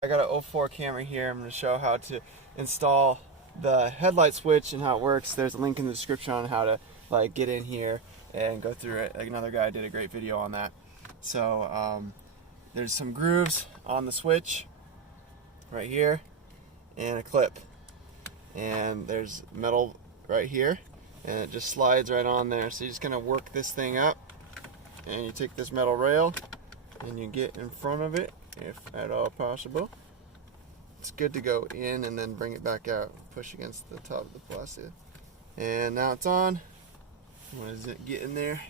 I got an '04 Camry here. I'm going to show how to install the headlight switch and how it works. There's a link in the description on how to get in here and go through it. Another guy did a great video on that. So there's some grooves on the switch right here and a clip. And there's metal right here and it just slides right on there. So you're just going to work this thing up and you take this metal rail and you get in front of it if at all possible. It's good to go in and then bring it back out. Push against the top of the plastic. And now it's on. What does it get in there?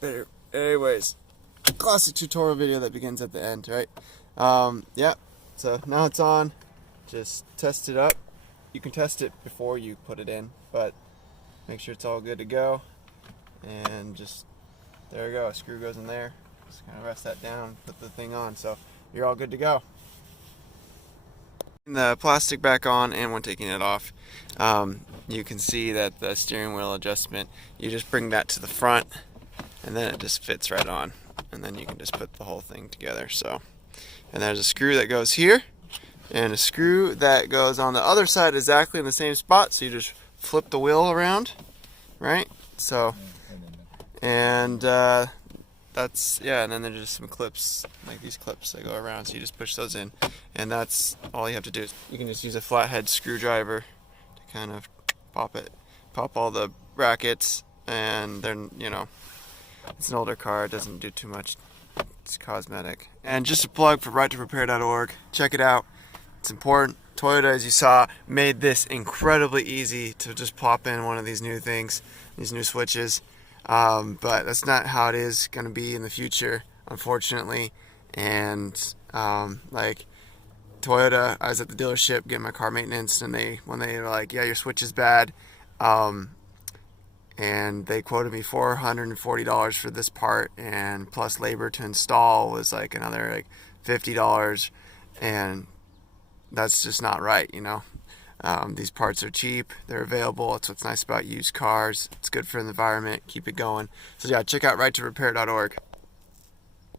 There. Anyways, classic tutorial video that begins at the end, right? Yeah. So now it's on. Just test it up. You can test it before you put it in, but make sure it's all good to go. And just there you go. A screw goes in there. Just kind of rest that down, put the thing on, so you're all good to go. The plastic back on, and when taking it off, you can see that the steering wheel adjustment, you just bring that to the front and then it just fits right on, and then you can just put the whole thing together. So, and there's a screw that goes here and a screw that goes on the other side exactly in the same spot, so you just flip the wheel around, right? So, and that's, yeah, and then there's just some clips, like these clips that go around, so you just push those in, and that's all you have to do. You can just use a flathead screwdriver to kind of pop all the brackets, and then, you know, it's an older car, it doesn't do too much, it's cosmetic. And just a plug for right2repair.org, check it out, it's important. Toyota, as you saw, made this incredibly easy to just pop in one of these new things, these new switches. But that's not how it is going to be in the future, unfortunately. And like Toyota, I was at the dealership getting my car maintenance, and when they were like, yeah, your switch is bad, and they quoted me $440 for this part, and plus labor to install was like another like $50, and that's just not right, you know. These parts are cheap, they're available. That's what's nice about used cars. It's good for the environment, keep it going. So yeah, check out right2repair.org.